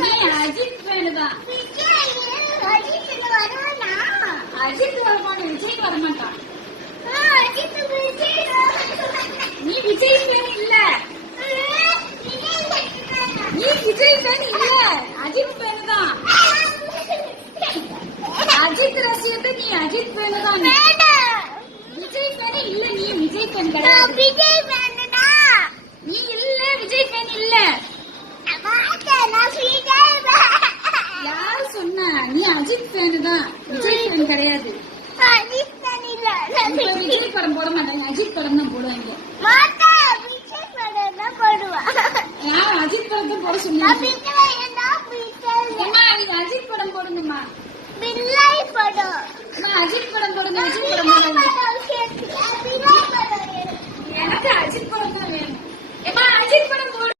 நீ அஜித் ஃபேனுதான். அஜித் வரமாட்டான், விஜய் வரமாட்டான். நீ விஜய் ஃபேன் இல்ல, நீ விஜய் ஃபேன் இல்ல, அஜித் ஃபேன் தான். அஜித் ரசிகத்தை நீ அஜித் ஃபேன் தான். விஜய் ஃபேன் இல்ல, நீ விஜய் ஃபேன் கிடையாது. நீ இல்ல, விஜய் ஃபேன் இல்ல. யார் சொன்னா? நீ அஜித் ஃபேன் தான், விஜய் ஃபேன் கிடையாது. விஜய் படம் போட மாட்டாங்க, அஜித் படம் தான் போடுவாங்க. யார் அஜித் படம் தான் போட சொன்னாங்க? நீங்க அஜித் படம் போடுங்கம்மா. அஜித் படம் போடுங்க, அஜித் படம் போடுங்க. எனக்கு அஜித் படம் தான் வேணும். அஜித் படம் போடு.